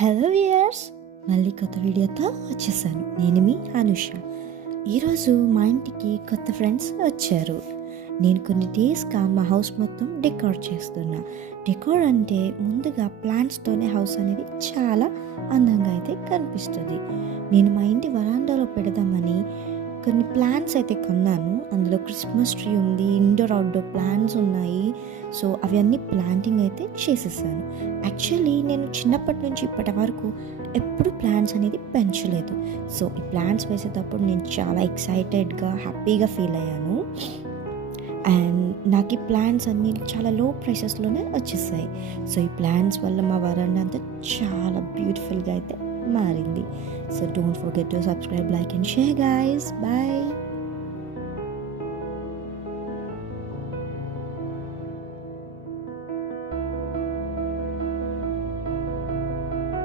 Hello viewers, మళ్ళీ కొత్త వీడియోతో వచ్చేసాను. నేను మీ అనుష. ఈరోజు మా ఇంటికి కొత్త ఫ్రెండ్స్ వచ్చారు. నేను కొన్ని డేస్గా మా హౌస్ మొత్తం డెకోర్ చేస్తున్నా. డెకోర్ అంటే ముందుగా ప్లాంట్స్తోనే హౌస్ అనేది చాలా అందంగా అయితే కనిపిస్తుంది. నేను మా ఇంటి వరాండాలో పెడదామని కొన్ని ప్లాంట్స్ అయితే కొన్నాను. అందులో క్రిస్మస్ ట్రీ ఉంది, ఇండోర్ అవుట్డోర్ ప్లాంట్స్ ఉన్నాయి. సో అవి అన్నీ ప్లాంటింగ్ అయితే చేసేసాను. యాక్చువల్లీ నేను చిన్నప్పటి నుంచి ఇప్పటి వరకు ఎప్పుడు ప్లాంట్స్ అనేది పెంచలేదు. సో ఈ ప్లాంట్స్ వేసేటప్పుడు నేను చాలా ఎక్సైటెడ్గా హ్యాపీగా ఫీల్ అయ్యాను. అండ్ నాకు ఈ ప్లాంట్స్ అన్నీ చాలా లో ప్రైసెస్లోనే వచ్చేసాయి. సో ఈ ప్లాంట్స్ వల్ల మా వరండా అంతా చాలా బ్యూటిఫుల్గా అయితే మారింది. So don't forget to subscribe, like and share guys. Bye.